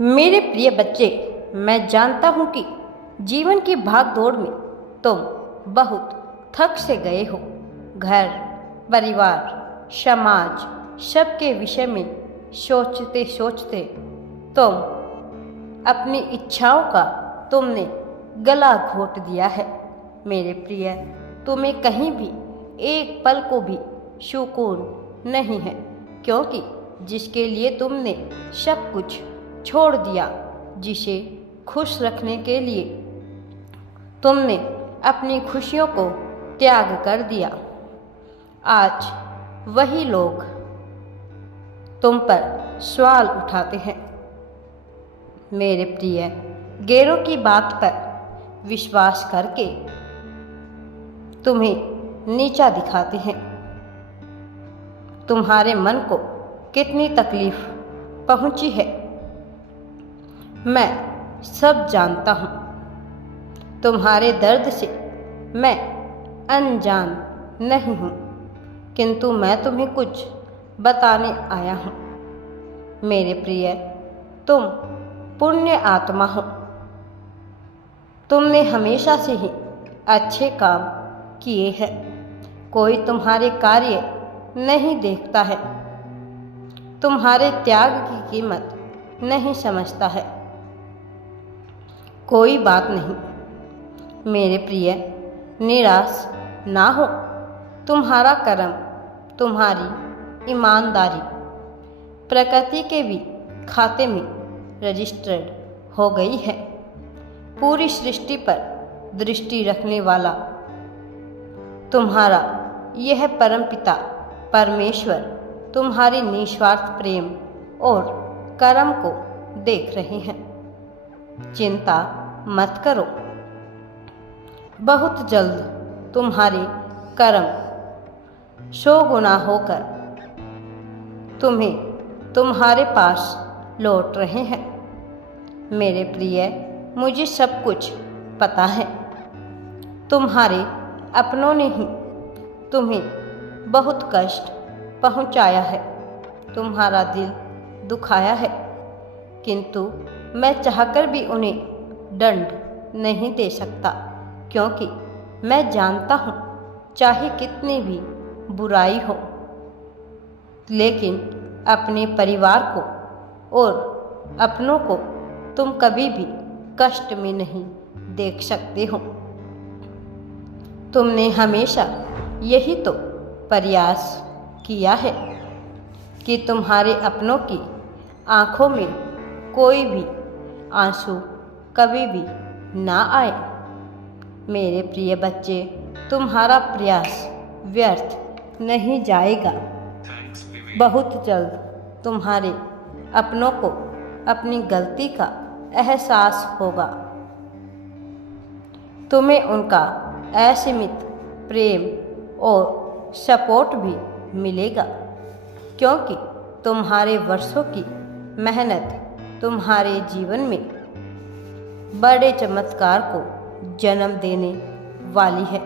मेरे प्रिय बच्चे, मैं जानता हूँ कि जीवन की भाग-दौड़ में तुम बहुत थक से गए हो। घर, परिवार, समाज, सबके विषय में सोचते सोचते तुम अपनी इच्छाओं का तुमने गला घोट दिया है। मेरे प्रिय, तुम्हें कहीं भी एक पल को भी सुकून नहीं है, क्योंकि जिसके लिए तुमने सब कुछ छोड़ दिया, जिसे खुश रखने के लिए तुमने अपनी खुशियों को त्याग कर दिया, आज वही लोग तुम पर सवाल उठाते हैं। मेरे प्रिय, गैरों की बात पर विश्वास करके तुम्हें नीचा दिखाते हैं। तुम्हारे मन को कितनी तकलीफ पहुंची है, मैं सब जानता हूँ। तुम्हारे दर्द से मैं अनजान नहीं हूँ, किंतु मैं तुम्हें कुछ बताने आया हूँ। मेरे प्रिय, तुम पुण्य आत्मा हो। तुमने हमेशा से ही अच्छे काम किए हैं। कोई तुम्हारे कार्य नहीं देखता है, तुम्हारे त्याग की कीमत नहीं समझता है। कोई बात नहीं मेरे प्रिय, निराश ना हो। तुम्हारा कर्म, तुम्हारी ईमानदारी प्रकृति के भी खाते में रजिस्टर्ड हो गई है। पूरी सृष्टि पर दृष्टि रखने वाला तुम्हारा यह परमपिता परमेश्वर तुम्हारी निस्वार्थ प्रेम और कर्म को देख रहे हैं। चिंता मत करो, बहुत जल्द तुम्हारे कर्म 100 गुना होकर तुम्हें तुम्हारे पास लौट रहे हैं। मेरे प्रिय, मुझे सब कुछ पता है। तुम्हारे अपनों ने ही तुम्हें बहुत कष्ट पहुंचाया है, तुम्हारा दिल दुखाया है, किंतु मैं चाहकर भी उन्हें दंड नहीं दे सकता, क्योंकि मैं जानता हूँ चाहे कितनी भी बुराई हो, लेकिन अपने परिवार को और अपनों को तुम कभी भी कष्ट में नहीं देख सकते हो। तुमने हमेशा यही तो प्रयास किया है कि तुम्हारे अपनों की आँखों में कोई भी आंसू कभी भी ना आए। मेरे प्रिय बच्चे, तुम्हारा प्रयास व्यर्थ नहीं जाएगा। बहुत जल्द तुम्हारे अपनों को अपनी गलती का एहसास होगा। तुम्हें उनका असीमित प्रेम और सपोर्ट भी मिलेगा, क्योंकि तुम्हारे वर्षों की मेहनत तुम्हारे जीवन में बड़े चमत्कार को जन्म देने वाली है।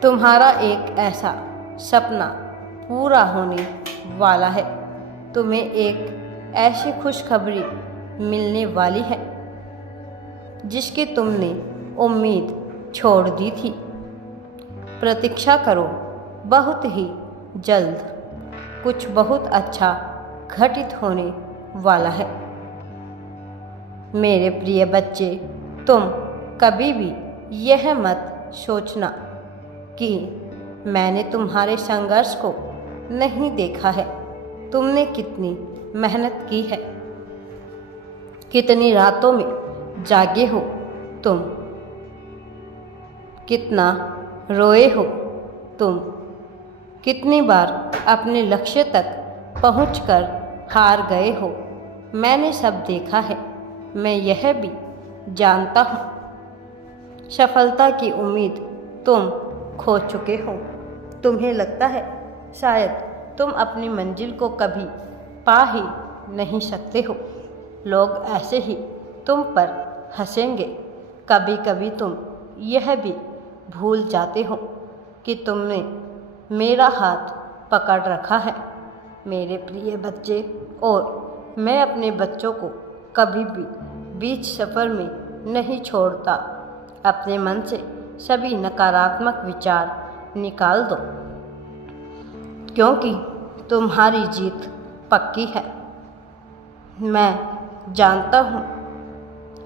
तुम्हारा एक ऐसा सपना पूरा होने वाला है। तुम्हें एक ऐसी खुशखबरी मिलने वाली है जिसकी तुमने उम्मीद छोड़ दी थी। प्रतीक्षा करो, बहुत ही जल्द कुछ बहुत अच्छा घटित होने वाला है। मेरे प्रिय बच्चे, तुम कभी भी यह मत सोचना कि मैंने तुम्हारे संघर्ष को नहीं देखा है। तुमने कितनी मेहनत की है, कितनी रातों में जागे हो तुम, कितना रोए हो तुम, कितनी बार अपने लक्ष्य तक पहुंचकर हार गए हो। मैंने सब देखा है। मैं यह भी जानता हूँ सफलता की उम्मीद तुम खो चुके हो। तुम्हें लगता है शायद तुम अपनी मंजिल को कभी पा ही नहीं सकते हो। लोग ऐसे ही तुम पर हंसेंगे। कभी कभी तुम यह भी भूल जाते हो कि तुमने मेरा हाथ पकड़ रखा है। मेरे प्रिय बच्चे, और मैं अपने बच्चों को कभी भी बीच सफ़र में नहीं छोड़ता। अपने मन से सभी नकारात्मक विचार निकाल दो, क्योंकि तुम्हारी जीत पक्की है। मैं जानता हूँ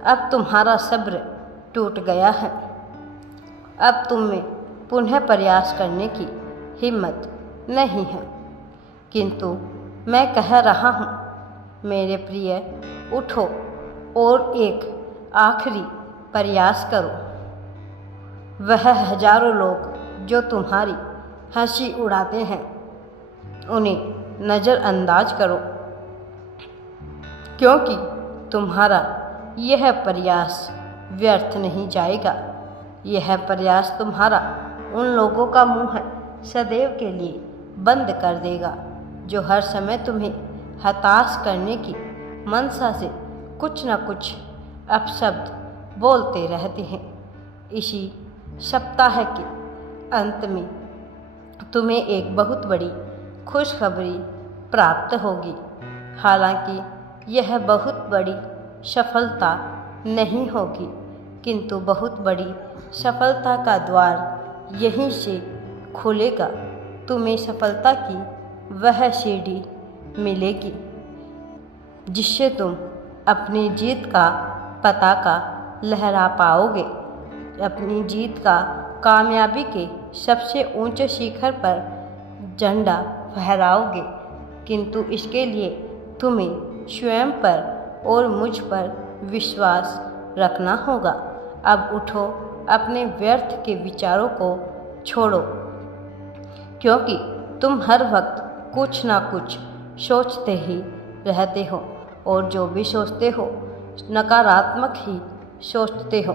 अब तुम्हारा सब्र टूट गया है। अब तुम में पुनः प्रयास करने की हिम्मत नहीं है, किंतु मैं कह रहा हूँ मेरे प्रिय, उठो और एक आखिरी प्रयास करो। वह हजारों लोग जो तुम्हारी हंसी उड़ाते हैं उन्हें नज़रअंदाज करो, क्योंकि तुम्हारा यह प्रयास व्यर्थ नहीं जाएगा। यह प्रयास तुम्हारा उन लोगों का मुंह सदैव के लिए बंद कर देगा जो हर समय तुम्हें हताश करने की मनसा से कुछ न कुछ अपशब्द बोलते रहते हैं। इसी सप्ताह के अंत में तुम्हें एक बहुत बड़ी खुशखबरी प्राप्त होगी। हालांकि यह बहुत बड़ी सफलता नहीं होगी, किंतु बहुत बड़ी सफलता का द्वार यहीं से खुलेगा। तुम्हें सफलता की वह सीढ़ी मिलेगी जिससे तुम अपनी जीत का पताका लहरा पाओगे, अपनी जीत का कामयाबी के सबसे ऊंचे शिखर पर झंडा फहराओगे। किंतु इसके लिए तुम्हें स्वयं पर और मुझ पर विश्वास रखना होगा। अब उठो, अपने व्यर्थ के विचारों को छोड़ो, क्योंकि तुम हर वक्त कुछ ना कुछ सोचते ही रहते हो और जो भी सोचते हो नकारात्मक ही सोचते हो।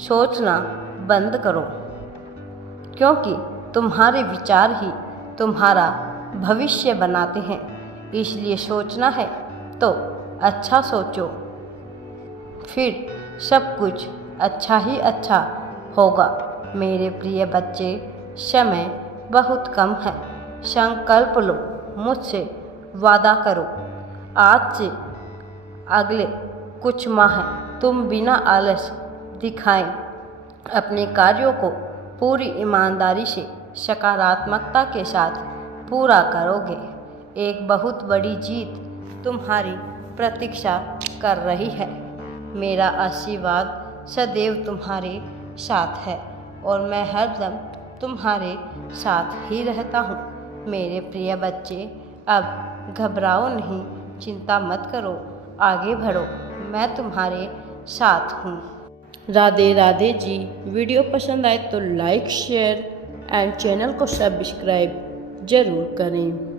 सोचना बंद करो, क्योंकि तुम्हारे विचार ही तुम्हारा भविष्य बनाते हैं। इसलिए सोचना है तो अच्छा सोचो, फिर सब कुछ अच्छा ही अच्छा होगा। मेरे प्रिय बच्चे, समय बहुत कम है। संकल्प लो, मुझसे वादा करो। आज से अगले कुछ माह तुम बिना आलस दिखाएं अपने कार्यों को पूरी ईमानदारी से सकारात्मकता के साथ पूरा करोगे। एक बहुत बड़ी जीत तुम्हारी प्रतीक्षा कर रही है। मेरा आशीर्वाद सदैव तुम्हारे साथ है और मैं हरदम तुम्हारे साथ ही रहता हूँ। मेरे प्रिय बच्चे, अब घबराओ नहीं, चिंता मत करो, आगे बढ़ो, मैं तुम्हारे साथ हूँ। राधे राधे जी। वीडियो पसंद आए तो लाइक, शेयर एंड चैनल को सब्सक्राइब ज़रूर करें।